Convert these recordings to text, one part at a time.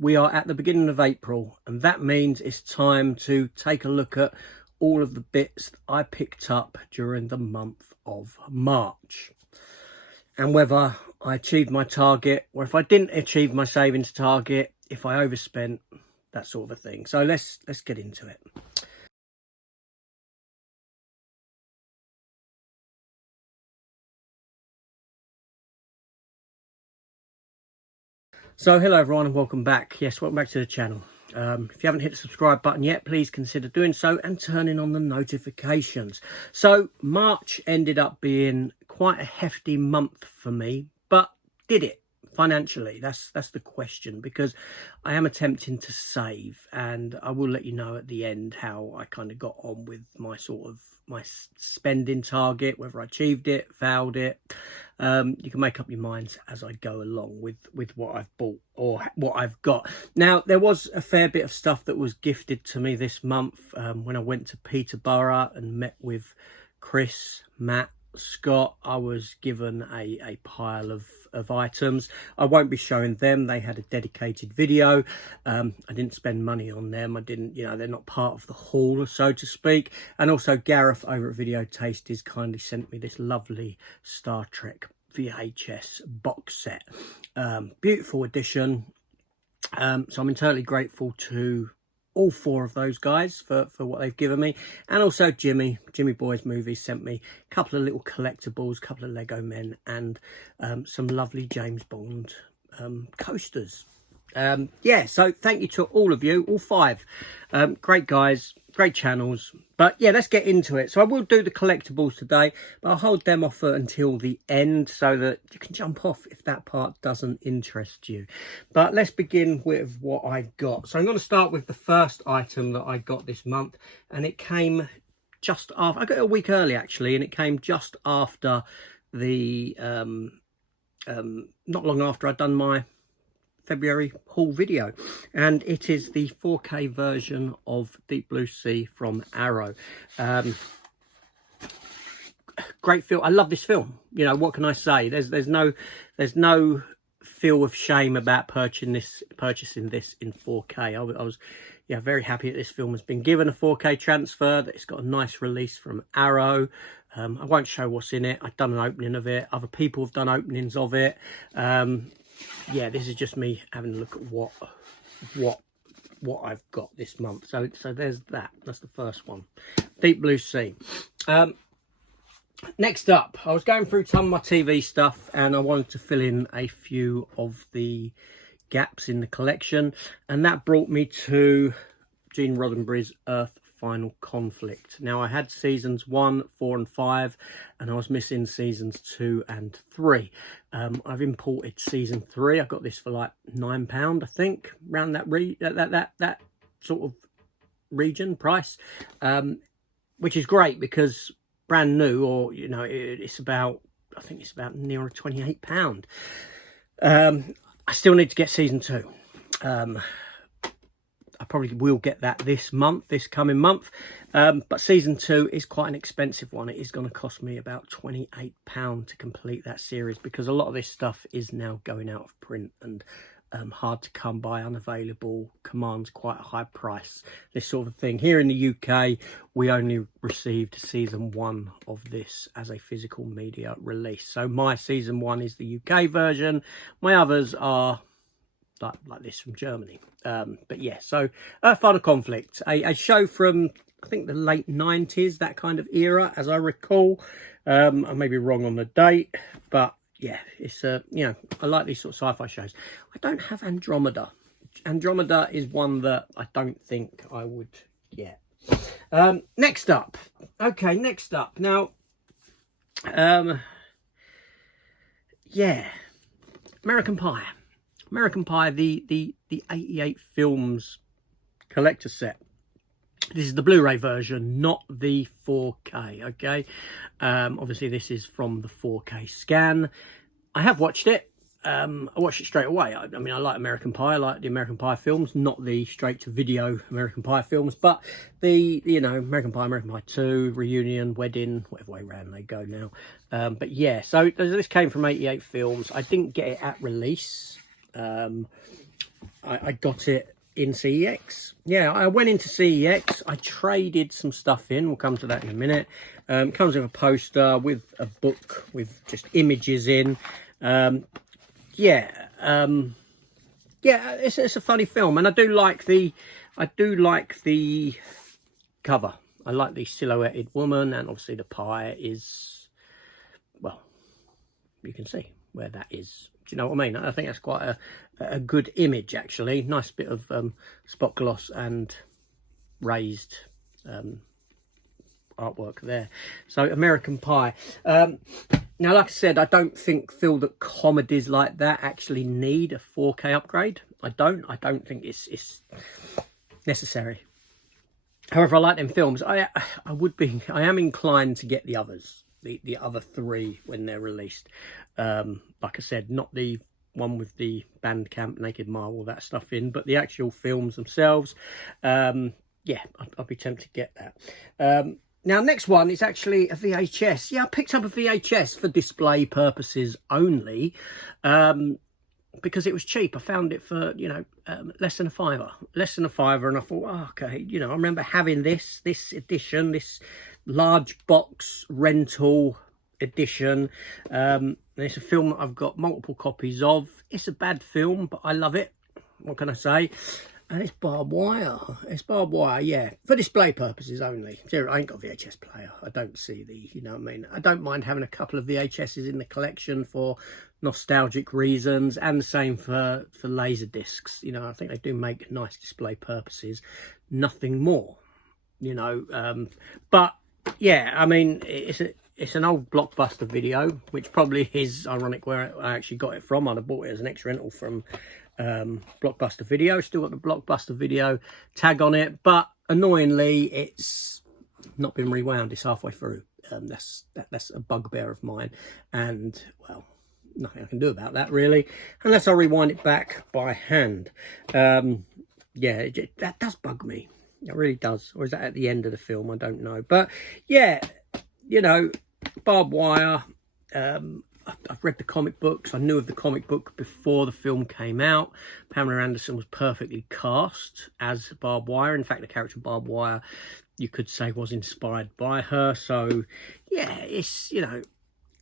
we are at the beginning of April, and that means it's time to take a look at all of the bits that I picked up during the month of March, and whether I achieved my target or if I didn't achieve my savings target, if I overspent, that sort of a thing. So let's get into it. So hello everyone and welcome back. Yes, welcome back to the channel. If you haven't hit the subscribe button yet, please consider doing so and turning on the notifications. So March ended up being quite a hefty month for me, but did it financially? That's the question, because I am attempting to save, and I will let you know at the end how I kind of got on with my my spending target, whether I achieved it, failed it. You can make up your minds as I go along with what I've bought or what I've got. Now, there was a fair bit of stuff that was gifted to me this month when I went to Peterborough and met with Chris, Matt, Scott. I was given a pile of items. I won't be showing them. They had a dedicated video. I didn't spend money on them. I didn't, you know, they're not part of the haul, so to speak. And also Gareth over at Video Tasties kindly sent me this lovely Star Trek VHS box set. Beautiful edition. So I'm entirely grateful to all four of those guys for what they've given me. And also Jimmy Boys Movies sent me a couple of little collectibles, a couple of Lego men, and some lovely James Bond coasters. Yeah, so thank you to all of you, all five. Great guys, great channels. But yeah, let's get into it. So I will do the collectibles today, but I'll hold them off until the end so that you can jump off if that part doesn't interest you. But let's begin with what I got. So I'm going to start with the first item that I got this month, and it came just after, I got it a week early actually, and it came just after the, not long after I'd done my February haul video, and it is the 4K version of Deep Blue Sea from Arrow. Great film. I love this film. You know, what can I say? There's no feel of shame about purchasing this in 4K. I was yeah, very happy that this film has been given a 4K transfer, that it's got a nice release from Arrow. I won't show what's in it. I've done an opening of it. Other people have done openings of it. Yeah, this is just me having a look at what I've got this month. So there's that. That's the first one, Deep Blue Sea. Next up, I was going through some of my TV stuff, and I wanted to fill in a few of the gaps in the collection, and that brought me to Gene Roddenberry's Earth Final Conflict. Now, I had seasons 1, 4 and 5, and I was missing seasons 2 and 3. I've imported season 3. I got this for like £9, I think, around that sort of region price, which is great because brand new, or you know, it's about, I think it's about near £28. I still need to get season 2. I probably will get that this coming month, but season 2 is quite an expensive one. It is going to cost me about £28 to complete that series, because a lot of this stuff is now going out of print and hard to come by, unavailable, commands quite a high price, this sort of thing. Here in the UK, we only received season 1 of this as a physical media release. So my season 1 is the UK version. My others are like this from Germany. But yeah, so Final Conflict, a show from, I think, the late 90s, that kind of era, as I recall. I may be wrong on the date, but yeah, it's you know, I like these sort of sci-fi shows. I don't have Andromeda. Andromeda is one that I don't think I would get. Next up. Okay, next up. Now, yeah, American Pie. American Pie, the 88 films collector set. This is the Blu-ray version, not the 4K, okay? Obviously, this is from the 4K scan. I have watched it. I watched it straight away. I mean, I like American Pie. I like the American Pie films, not the straight-to-video American Pie films, but the, you know, American Pie 2, Reunion, Wedding, whatever way around they go now. But yeah, so this came from 88 films. I didn't get it at release. I got it in CEX. Yeah, I went into CEX. I traded some stuff in. We'll come to that in a minute. Comes with a poster, with a book, with just images in. Yeah, it's a funny film, and I do like the cover. I like the silhouetted woman, and obviously the pie is, well, you can see where that is. Do you know what I mean? I think that's quite a good image, actually. Nice bit of spot gloss and raised artwork there. So American Pie. Now, like I said, I don't feel that comedies like that actually need a 4K upgrade. I don't think it's necessary. However, I like them films. I am inclined to get the others. The other three when they're released. Like I said, not the one with the Bandcamp, Naked Mile, all that stuff in, but the actual films themselves. Yeah, I'd be tempted to get that. Now, next one is actually a VHS. Yeah, I picked up a VHS for display purposes only, because it was cheap. I found it for, you know, less than a fiver, and I thought, oh, okay, you know, I remember having this edition, this large box rental edition. And it's a film that I've got multiple copies of. It's a bad film, but I love it. What can I say? And it's barbed wire. It's barbed wire, yeah. For display purposes only. I ain't got a VHS player. I don't see the, you know what I mean? I don't mind having a couple of VHSs in the collection for nostalgic reasons. And the same for laser discs. You know, I think they do make nice display purposes. Nothing more, you know. But, yeah, I mean, it's an old Blockbuster video, which probably is ironic where I actually got it from. I'd have bought it as an ex-rental from Blockbuster Video. Still got the Blockbuster Video tag on it, but annoyingly it's not been rewound. It's halfway through. That's a bugbear of mine, and well, nothing I can do about that really, unless I rewind it back by hand. Yeah, that does bug me. It really does. Or is that at the end of the film? I don't know. But yeah, you know, barbed wire. I've read the comic books. I knew of the comic book before the film came out. Pamela Anderson was perfectly cast as barbed wire. In fact, the character barbed wire, you could say, was inspired by her. So yeah, it's, you know,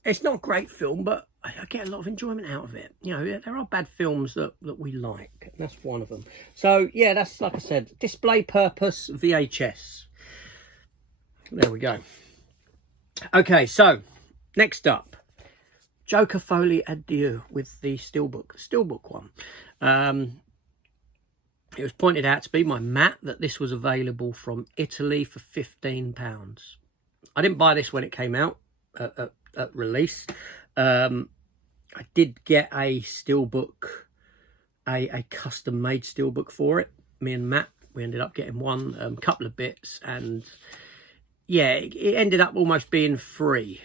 it's not a great film, but I get a lot of enjoyment out of it. You know, there are bad films that we like, and that's one of them. So yeah, that's, like I said, display purpose VHS. There we go. Okay, so next up, Joker Foley Adieu with the Steelbook one. It was pointed out to be my mat that this was available from Italy for £15. I didn't buy this when it came out at release. I did get a Steelbook, a custom made Steelbook for it. Me and Matt, we ended up getting one, couple of bits, and yeah, it ended up almost being free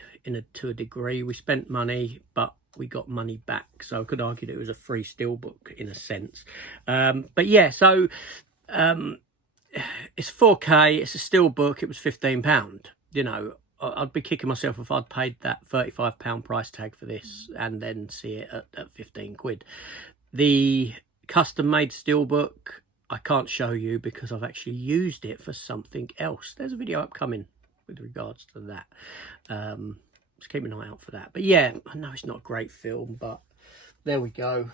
to a degree. We spent money, but we got money back, so I could argue that it was a free Steelbook in a sense. But yeah, so it's 4K, it's a Steelbook, it was £15. You know, I'd be kicking myself if I'd paid that £35 price tag for this and then see it at 15 quid. The custom made Steelbook, I can't show you because I've actually used it for something else. There's a video upcoming with regards to that. Just keep an eye out for that. But yeah, I know it's not a great film, but there we go.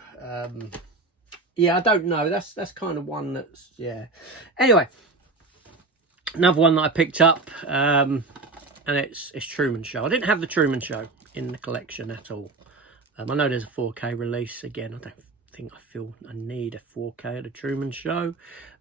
Yeah, I don't know. That's kind of one that's, yeah. Anyway, another one that I picked up, and it's Truman Show. I didn't have the Truman Show in the collection at all. I know there's a 4K release. Again, I don't think I feel I need a 4K of the Truman Show.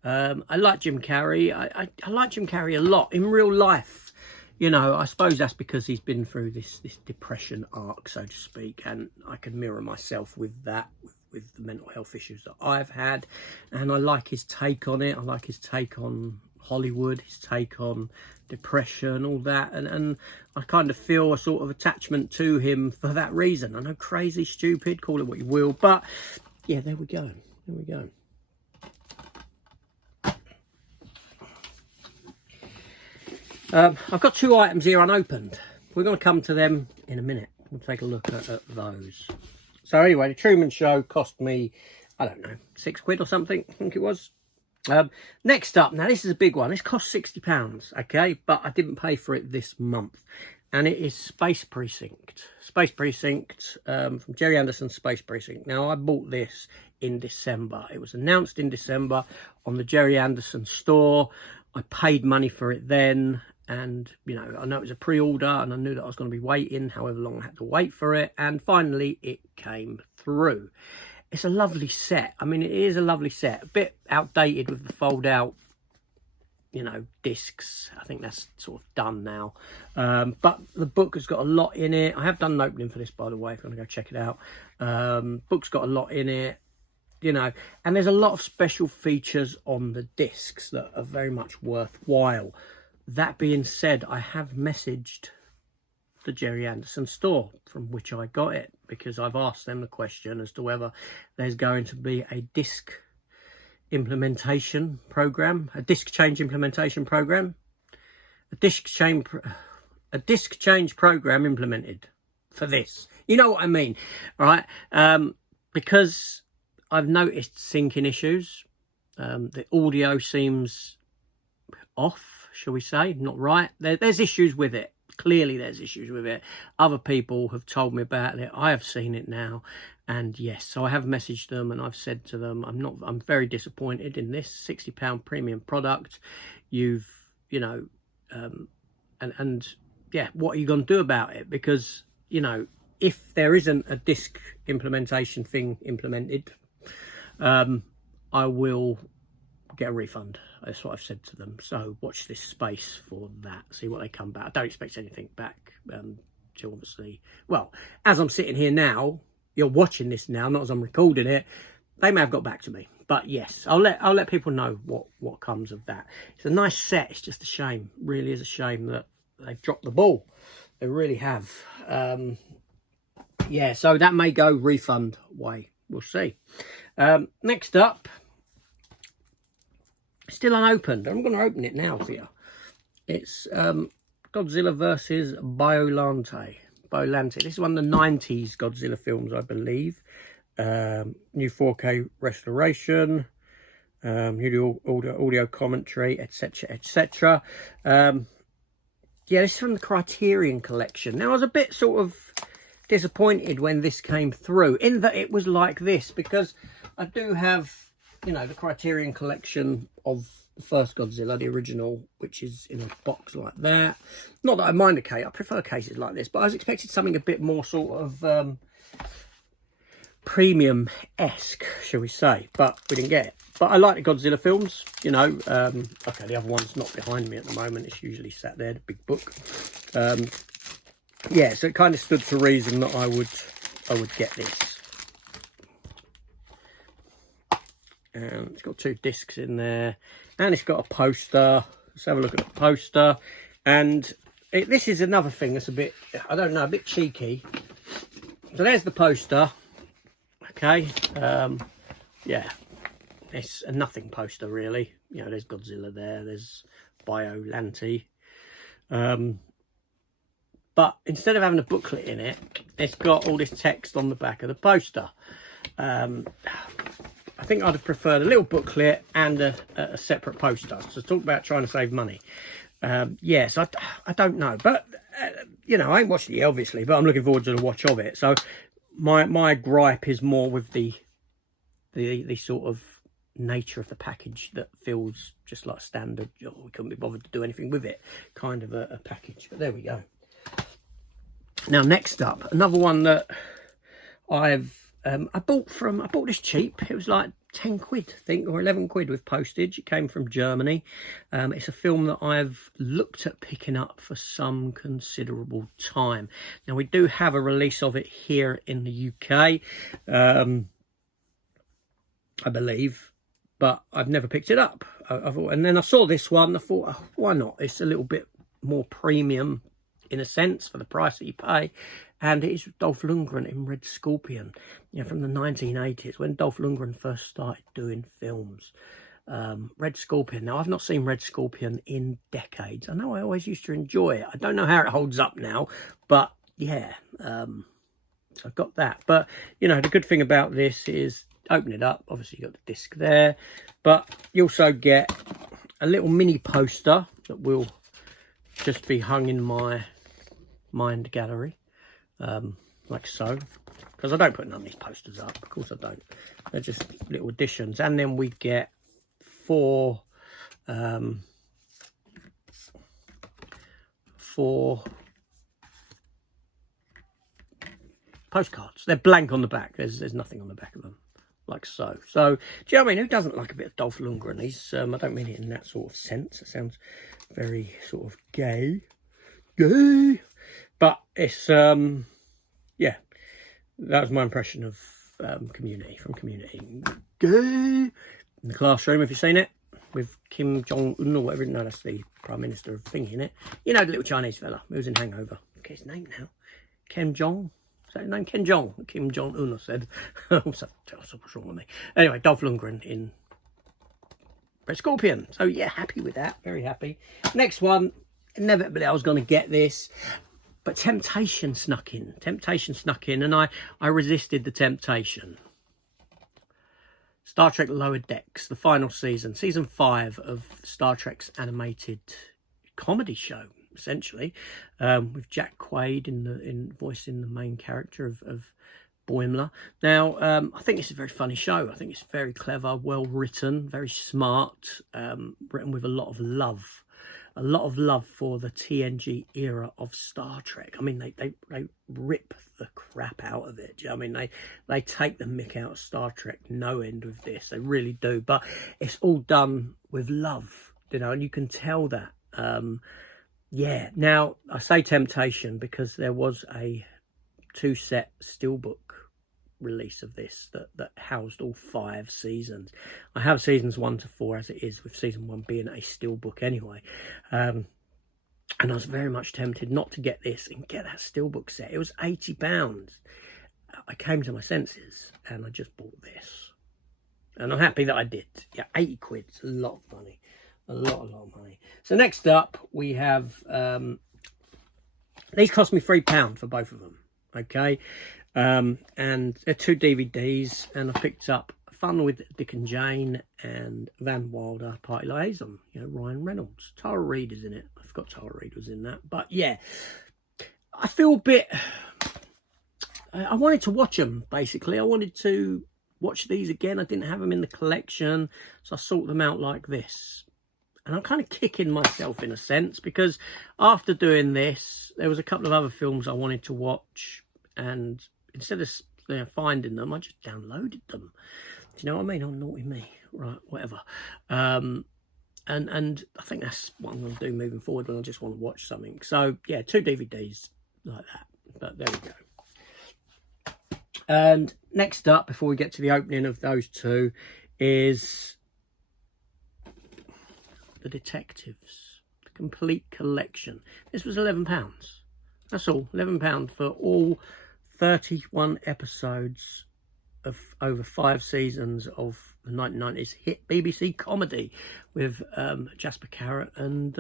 I like Jim Carrey. I like Jim Carrey a lot in real life. You know, I suppose that's because he's been through this depression arc, so to speak, and I can mirror myself with that, with the mental health issues that I've had, and I like his take on it. I like his take on Hollywood, his take on depression, all that, and I kind of feel a sort of attachment to him for that reason. I know, crazy, stupid, call it what you will, but yeah, there we go. There we go. I've got two items here unopened. We're going to come to them in a minute. We'll take a look at those. So anyway, the Truman Show cost me I don't know, £6 or something, I think it was. Next up, now this is a big one. This cost £60, okay, but I didn't pay for it this month, and it is Space Precinct. Space Precinct, from Gerry Anderson's Space Precinct. Now, I bought this in December. It was announced in December on the Gerry Anderson store. I paid money for it then, and, you know it was a pre-order, and I knew that I was going to be waiting however long I had to wait for it, and finally it came through. It's a lovely set. I mean, it is a lovely set. A bit outdated with the fold-out, you know, discs. I think that's sort of done now. But the book has got a lot in it. I have done an opening for this, by the way, if you want to go check it out. Book's got a lot in it, you know, and there's a lot of special features on the discs that are very much worthwhile. That being said, I have messaged the Gerry Anderson store from which I got it, because I've asked them the question as to whether there's going to be a disc implementation program, a disc change implementation program, a disc change program implemented for this. You know what I mean, right? Because I've noticed syncing issues. The audio seems off, shall we say, not right. There's issues with it. Clearly there's issues with it. Other people have told me about it. I have seen it now, and yes, so I have messaged them and I've said to them, I'm very disappointed in this £60 premium product. You know, and yeah, what are you going to do about it? Because, you know, if there isn't a disc implementation thing implemented, I will get a refund. That's what I've said to them. So watch this space for that, see what they come back. I don't expect anything back till obviously, well, as I'm sitting here now, you're watching this now, not as I'm recording it, they may have got back to me. But yes, I'll let people know what comes of that. It's a nice set. It's just a shame, really is a shame that they've dropped the ball. They really have. Yeah, so that may go refund way. We'll see. Next up, still unopened. I'm going to open it now for you. It's Godzilla versus Biollante. This is one of the 90s Godzilla films, I believe. New 4K restoration, new audio commentary, etc, etc. Yeah, this is from the Criterion collection. Now, I was a bit sort of disappointed when this came through, in that it was like this, because I do have, you know, the Criterion collection of the first Godzilla, the original, which is in a box like that. Not that I mind a case, I prefer cases like this, but I was expecting something a bit more sort of premium-esque, shall we say, but we didn't get it. But I like the Godzilla films, you know. Okay, the other one's not behind me at the moment. It's usually sat there, the big book. Yeah, so it kind of stood to reason that I would get this. And it's got 2 discs in there, and it's got a poster. Let's have a look at the poster. And this is another thing that's a bit, I don't know, a bit cheeky. So there's the poster. Okay, yeah, it's a nothing poster really. You know, there's Godzilla there, there's Biollante. But instead of having a booklet in it, it's got all this text on the back of the poster. I think I'd have preferred a little booklet and a separate poster. So talk about trying to save money. Yes, I don't know. But, you know, I ain't watched it yet, obviously, but I'm looking forward to the watch of it. So my gripe is more with the sort of nature of the package that feels just like standard. Oh, we couldn't be bothered to do anything with it. Kind of a package. But there we go. Now, next up, another one that I bought this cheap. It was like 10 quid, I think, or 11 quid with postage. It came from Germany. It's a film that I've looked at picking up for some considerable time. Now, we do have a release of it here in the UK, I believe, but I've never picked it up. And then I saw this one, I thought, oh, why not? It's a little bit more premium, in a sense, for the price that you pay. And it is Dolph Lundgren in Red Scorpion, you know, from the 1980s, when Dolph Lundgren first started doing films. Red Scorpion. Now, I've not seen Red Scorpion in decades. I know I always used to enjoy it. I don't know how it holds up now, but yeah, so I've got that. But, you know, the good thing about this is open it up, obviously you've got the disc there, but you also get a little mini poster that will just be hung in my mind gallery, like so, because I don't put none of these posters up, of course I don't. They're just little additions. And then we get four postcards. They're blank on the back. There's nothing on the back of them, like so. So, do you know what I mean? Who doesn't like a bit of Dolph Lundgren? He's, I don't mean it in that sort of sense. It sounds very sort of gay. But it's, yeah, that was my impression of Community, from Community. In the classroom, have you seen it? With Kim Jong-un or whatever. No, that's the Prime Minister of Thingy, in it. You know, the little Chinese fella who was in Hangover. Okay, his name now. Kim Jong. Is that his name? Kim Jong. Kim Jong-un, I said. What's wrong with me? Anyway, Dolph Lundgren in Red Scorpion. So, yeah, happy with that. Very happy. Next one. Inevitably, I was going to get this. But temptation snuck in. Temptation snuck in. And I resisted the temptation. Star Trek Lower Decks, the final season, season 5 of Star Trek's animated comedy show, essentially, with Jack Quaid in voicing the main character of Boimler. Now, I think it's a very funny show. I think it's very clever, well written, very smart, written with a lot of love. A lot of love for the TNG era of Star Trek. I mean, they rip the crap out of it. Do you know what I mean? They take the mick out of Star Trek no end with this. They really do. But it's all done with love, you know, and you can tell that. Yeah. Now, I say temptation because there was a 2-set Steelbook release of this that housed all 5 seasons. I have seasons 1 to 4 as it is, with season 1 being a Steelbook anyway. And I was very much tempted not to get this and get that Steelbook set. It was £80. I came to my senses and I just bought this. And I'm happy that I did. Yeah, 80 quid. It's a lot of money. A lot of money. So next up we have, these cost me £3 for both of them. Okay. And they're 2 DVDs, and I picked up Fun with Dick and Jane and Van Wilder Party Liaison. You know, Ryan Reynolds. Tara Reid is in it. I forgot Tara Reid was in that. But yeah, I feel a bit... I wanted to watch them, basically. I wanted to watch these again. I didn't have them in the collection, so I sought them out like this. And I'm kind of kicking myself in a sense, because after doing this, there was a couple of other films I wanted to watch, and instead of finding them, I just downloaded them. Do you know what I mean? Oh, naughty me. Right, whatever. And I think that's what I'm going to do moving forward when I just want to watch something. So, yeah, 2 DVDs like that. But there we go. And next up, before we get to the opening of those 2, is The Detectives. The complete collection. This was £11. That's all. £11 for all 31 episodes of over 5 seasons of the 1990s hit BBC comedy with Jasper Carrott and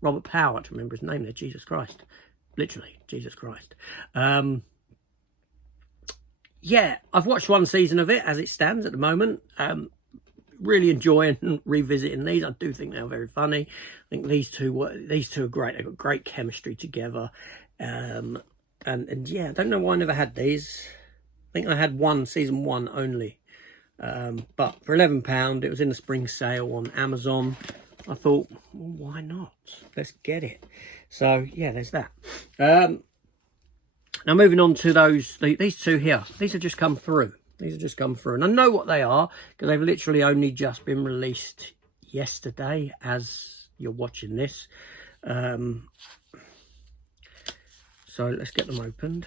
Robert Powell. I can't remember his name there. Jesus Christ. Literally, Jesus Christ. Yeah, I've watched 1 season of it as it stands at the moment. Really enjoying revisiting these. I do think they're very funny. I think these two are great. They've got great chemistry together. And yeah, I don't know why I never had these. I think I had season 1 only. But for £11, it was in the spring sale on Amazon. I thought, well, why not? Let's get it. So yeah, there's that. Now moving on to these 2 here. These have just come through. And I know what they are, because they've literally only just been released yesterday as you're watching this. So let's get them opened.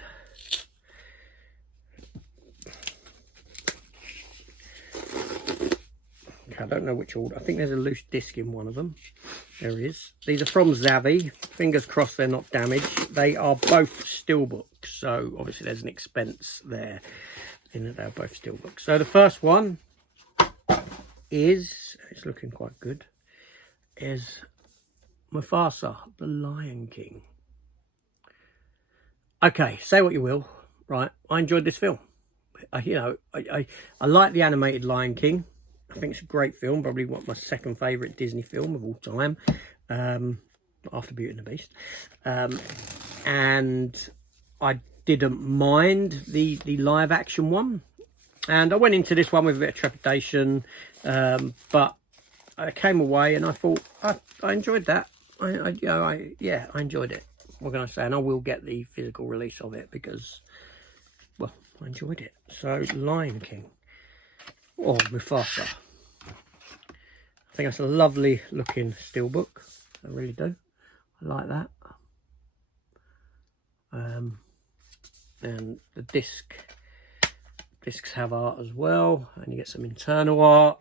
Okay, I don't know which order. I think there's a loose disc in one of them. There is. These are from Zavvi. Fingers crossed they're not damaged. They are both Steelbooks, so obviously there's an expense there in that they're both Steelbooks. So the first one is, it's looking quite good, is Mufasa, the Lion King. Okay, say what you will, right? I enjoyed this film. I like the animated Lion King. I think it's a great film, probably my second favourite Disney film of all time, after Beauty and the Beast. And I didn't mind the live action one. And I went into this one with a bit of trepidation, but I came away and I thought I enjoyed that. I enjoyed it. What can I say? And I will get the physical release of it because, well, I enjoyed it. So, Lion King. Oh, Mufasa. I think that's a lovely looking steelbook. I really do. I like that. And the discs have art as well, and you get some internal art.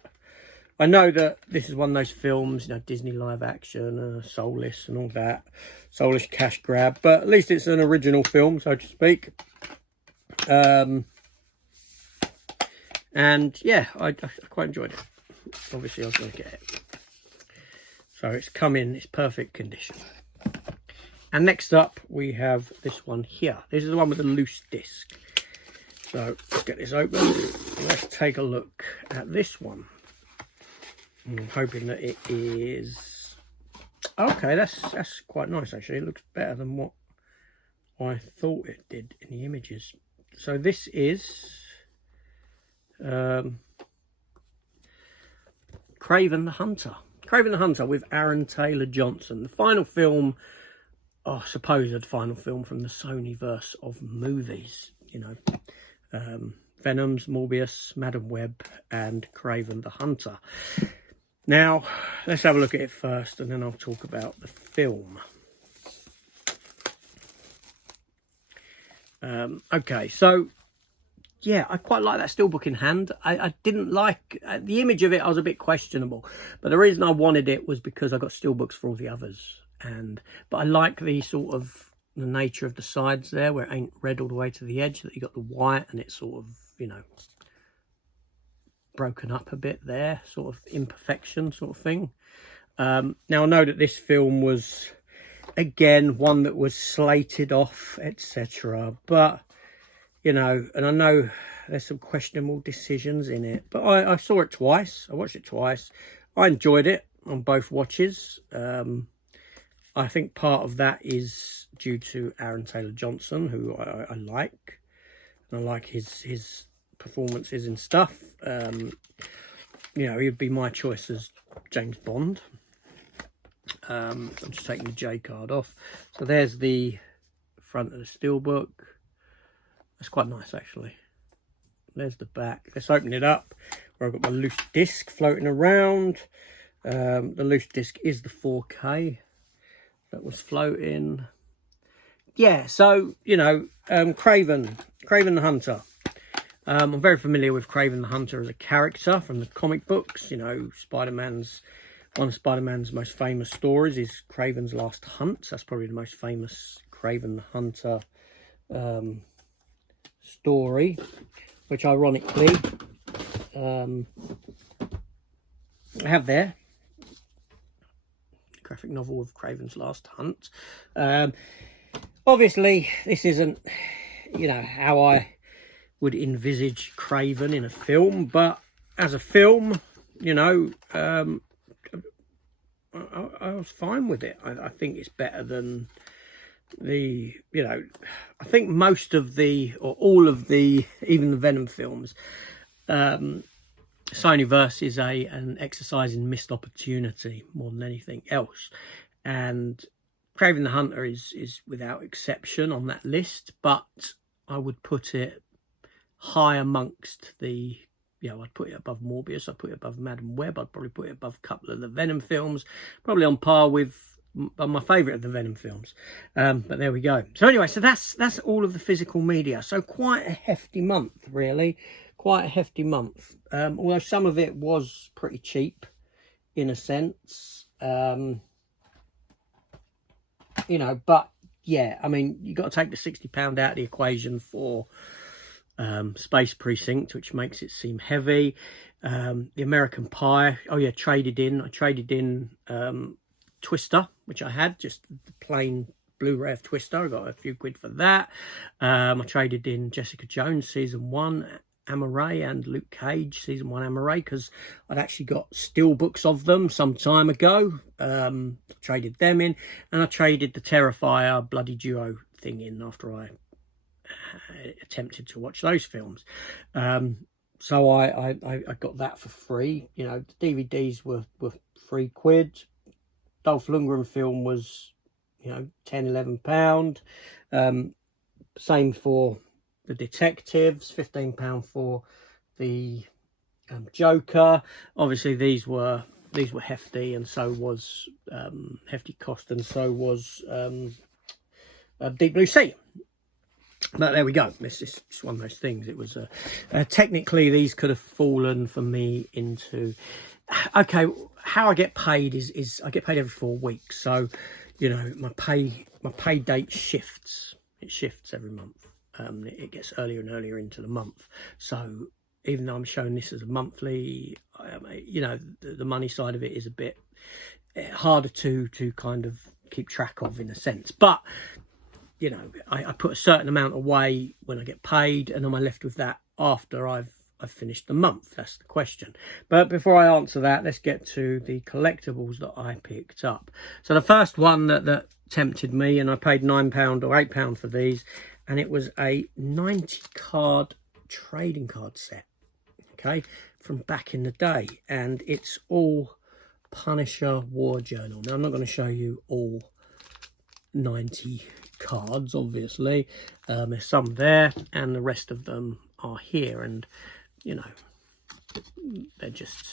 I know that this is one of those films, Disney live action, soulless and all that, soulless cash grab, but at least it's an original film, so to speak. And yeah, I quite enjoyed it. Obviously, I was going to get it. So it's come in its perfect condition. And next up, we have this one here. This is the one with the loose disc. So let's get this open. Let's take a look at this one. I'm hoping that it is okay. That's quite nice actually. It looks better than what I thought it did in the images. So this is Kraven the Hunter. Kraven the Hunter with Aaron Taylor Johnson. The final film, supposed final film from the Sonyverse of movies. Venom's, Morbius, Madam Web, and Kraven the Hunter. Now, let's have a look at it first, and then I'll talk about the film. Okay, so, yeah, I quite like that steelbook in hand. I didn't like... the image of it, I was a bit questionable. But the reason I wanted it was because I got steelbooks for all the others. But I like the sort of... the nature of the sides there, where it ain't red all the way to the edge, that you got the white, and it's sort of, broken up a bit there, sort of imperfection sort of thing. Now I know that this film was again one that was slated off, etc., but and I know there's some questionable decisions in it, but I saw it twice. I watched it twice. I enjoyed it on both watches. I think part of that is due to Aaron Taylor Johnson, who I like, and I like his performances and stuff. He'd be my choice as James Bond. I'm just taking the J card off. So there's the front of the steelbook. That's quite nice actually. There's the back. Let's open it up where I've got my loose disc floating around. The loose disc is the 4K that was floating. Yeah, so Kraven the Hunter. I'm very familiar with Kraven the Hunter as a character from the comic books. One of Spider-Man's most famous stories is Kraven's Last Hunt. That's probably the most famous Kraven the Hunter story, which ironically I have there. Graphic novel of Kraven's Last Hunt. Obviously, this isn't, how I would envisage Kraven in a film, but as a film, I was fine with it. I think it's better than I think most of or all of even the Venom films, Sonyverse is an exercise in missed opportunity more than anything else, and Kraven the Hunter is without exception on that list. But I would put it high amongst the, I'd put it above Morbius, I'd put it above Madam Web, I'd probably put it above a couple of the Venom films, probably on par with my favourite of the Venom films. But there we go. So anyway, so that's all of the physical media. So quite a hefty month, really. Quite a hefty month. Although some of it was pretty cheap, in a sense. But yeah, I mean, you got to take the £60 out of the equation for Space Precinct, which makes it seem heavy. The American Pie, I traded in Twister, which I had, just the plain Blu-ray of Twister. I got a few quid for that. I traded in Jessica Jones season 1 Amaray and Luke Cage season 1 Amaray, because I'd actually got Steelbooks of them some time ago. Traded them in, and I traded the Terrifier Bloody Duo thing in after I attempted to watch those films. So I got that for free. You know, the DVDs were £3. Dolph Lundgren film was, you know, £10-11. Same for the Detectives, £15 for the Joker. Obviously these were hefty, and so was hefty cost, and so was Deep Blue Sea. But there we go. It's just one of those things. It was technically these could have fallen for me into, okay, how I get paid is I get paid every 4 weeks. So, you know, my pay date shifts. It shifts every month. It gets earlier and earlier into the month. So even though I'm showing this as a monthly, you know, the money side of it is a bit harder to kind of keep track of, in a sense. But you know, I put a certain amount away when I get paid, and am I left with that after I've finished the month? That's the question. But before I answer that, let's get to the collectibles that I picked up. So the first one that tempted me, and I paid £9 or £8 for these, and it was a 90 card trading card set, okay, from back in the day, and it's all Punisher War Journal. Now I'm not going to show you all 90 cards, obviously. There's some there, and the rest of them are here, and you know, they're just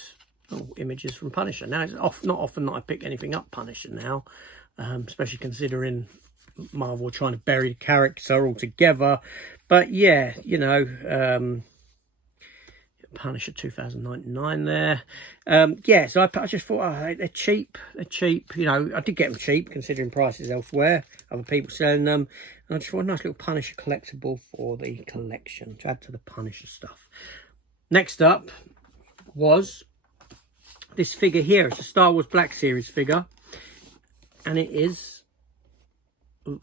images from Punisher. Now it's not often that I pick anything up Punisher now, especially considering Marvel trying to bury the character altogether. But yeah, you know, Punisher 2099 there. Yeah, so I just thought, oh, they're cheap. You know, I did get them cheap considering prices elsewhere, other people selling them. And I just thought a nice little Punisher collectible for the collection to add to the Punisher stuff. Next up was this figure here. It's a Star Wars Black Series figure, and it is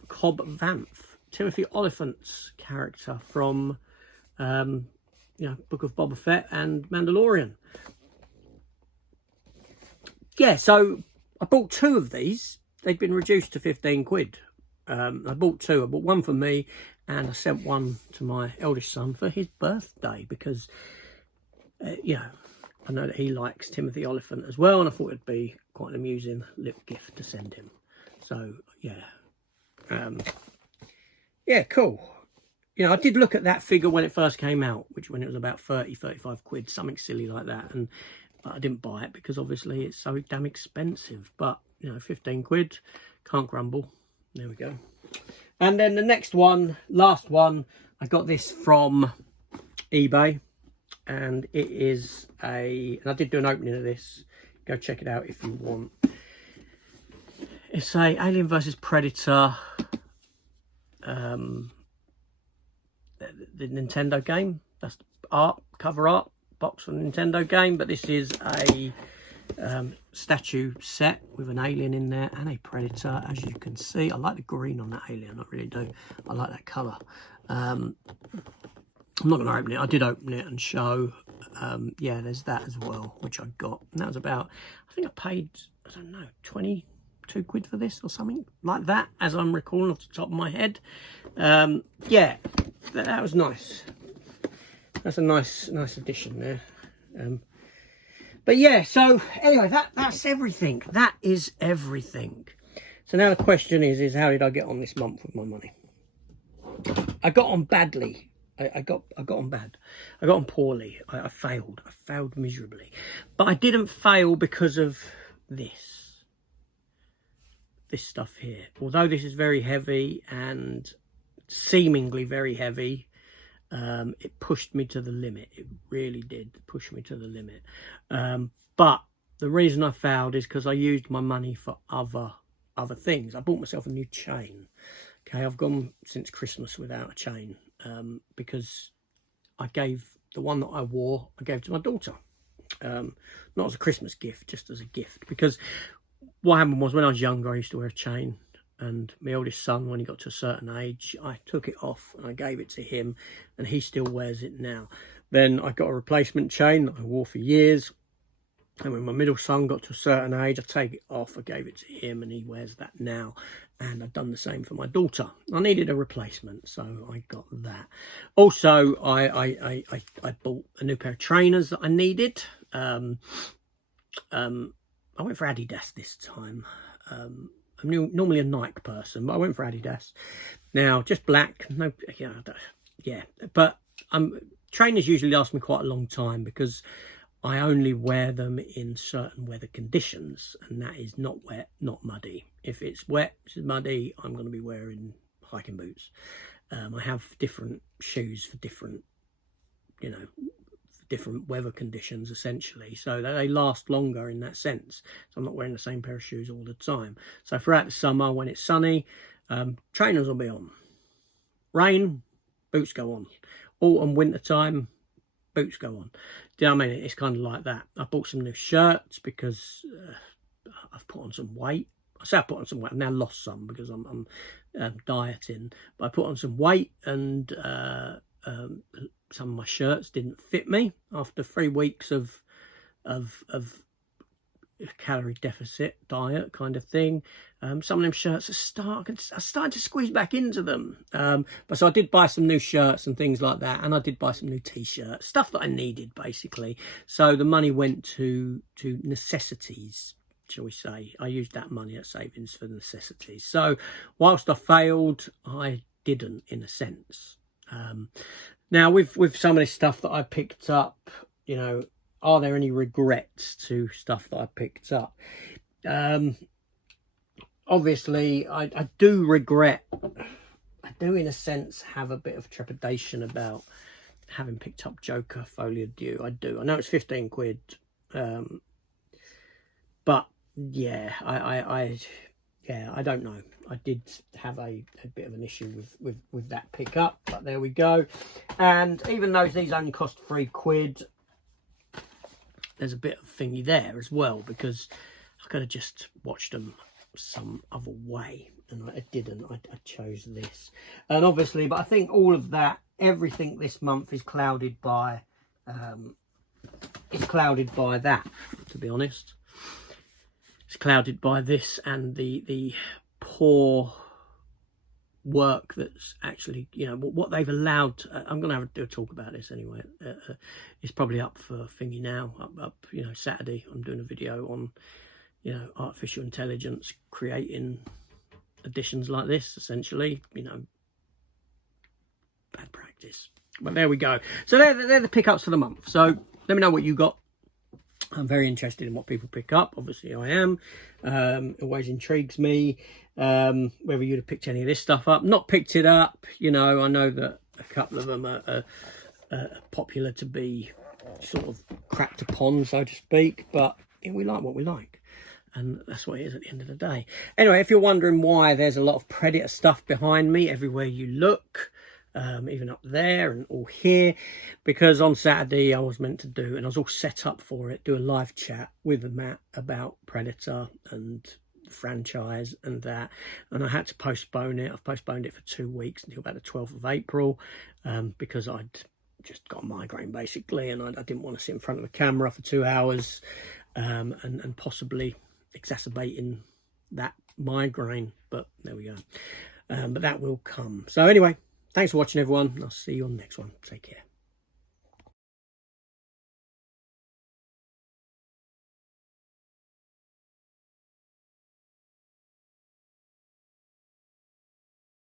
Cobb Vanth, Timothy Oliphant's character from you know, Book of Boba Fett and Mandalorian. Yeah, so I bought 2 of these. They'd been reduced to £15. I bought 2. I bought one for me, and I sent one to my eldest son for his birthday, because you know, I know that he likes Timothy Oliphant as well, and I thought it'd be quite an amusing little gift to send him. So yeah, yeah, cool. You know, I did look at that figure when it first came out, when it was about 30-35 quid, something silly like that, but I didn't buy it because obviously it's so damn expensive. But you know, 15 quid, can't grumble. There we go. And then the next one, last one, I got this from eBay, and it is and I did do an opening of this. Go check it out if you want. It's a Alien vs Predator. The Nintendo game. That's the cover art box for the Nintendo game, but this is a statue set with an alien in there and a predator, as you can see. I like the green on that alien, I really do. I like that colour. I'm not going to open it. I did open it and show. Yeah, there's that as well, which I got. And that was about, I think I paid, I don't know, 22 quid for this or something like that, as I'm recalling off the top of my head. Yeah, that was nice. That's a nice addition there. But yeah, so anyway, that's everything. That is everything. So now the question is how did I get on this month with my money? I got on badly. I got on bad. I got on poorly. I failed. I failed miserably. But I didn't fail because of this stuff here. Although this is very heavy and seemingly very heavy, it pushed me to the limit. It really did push me to the limit. But the reason I failed is because I used my money for other things. I bought myself a new chain. Okay, I've gone since Christmas without a chain, because I gave the one that I wore, I gave to my daughter. Not as a Christmas gift, just as a gift. Because what happened was, when I was younger, I used to wear a chain. And my oldest son, when he got to a certain age, I took it off and I gave it to him, and he still wears it now. Then I got a replacement chain that I wore for years. And when my middle son got to a certain age, I take it off. I gave it to him and he wears that now. And I've done the same for my daughter. I needed a replacement, so I got that. Also, I bought a new pair of trainers that I needed. I went for Adidas this time. I'm normally a Nike person, but I went for Adidas. Now, just black. No, yeah. But trainers usually last me quite a long time because I only wear them in certain weather conditions, and that is not wet, not muddy. If it's wet, it's muddy, I'm going to be wearing hiking boots. I have different shoes for different, different weather conditions, essentially, so that they last longer in that sense. So I'm not wearing the same pair of shoes all the time. So throughout the summer, when it's sunny, trainers will be on. Rain, boots go on. Autumn, winter time, boots go on. Do you know what I mean? It's kind of like that. I bought some new shirts because I've put on some weight. I say I put on some weight. I've now lost some because I'm dieting. But I put on some weight, and some of my shirts didn't fit me after 3 weeks of calorie deficit diet kind of thing. Some of them shirts are starting to squeeze back into them. But so I did buy some new shirts and things like that, and I did buy some new t-shirts, stuff that I needed basically. So the money went to necessities, shall we say. I used that money at savings for necessities. So whilst I failed, I didn't, in a sense. Now with some of this stuff that I picked up, are there any regrets to stuff that I picked up? Obviously, I do regret, I do in a sense have a bit of trepidation about having picked up Joker Folio Due. I do. I know it's 15 quid. But yeah, I don't know. I did have a bit of an issue with that pickup, but there we go. And even though these only cost £3, there's a bit of thingy there as well, because I could have just watched them some other way, and I didn't. I chose this, and obviously, but I think all of that, everything this month is clouded by that, to be honest. It's clouded by this and the poor work that's actually, what they've allowed. I'm going to do a talk about this anyway. It's probably up for thingy now, up Saturday. I'm doing a video on artificial intelligence creating editions like this, essentially. Bad practice, but there we go. So they're the pickups for the month. So let me know what you got. I'm very interested in what people pick up. Obviously I am. It always intrigues me whether you'd have picked any of this stuff up. Not picked it up, I know that a couple of them are popular to be sort of cracked upon, so to speak, but we like what we like, and that's what it is at the end of the day. Anyway, if you're wondering why there's a lot of Predator stuff behind me everywhere you look, even up there and all here, because on Saturday I was meant to do, and I was all set up for it, do a live chat with Matt about Predator and the franchise and that, and I had to postpone it. I've postponed it for 2 weeks until about the 12th of April, because I'd just got a migraine basically, and I didn't want to sit in front of a camera for 2 hours and possibly exacerbating that migraine, but there we go. But that will come. So anyway, thanks for watching, everyone. I'll see you on the next one. Take care.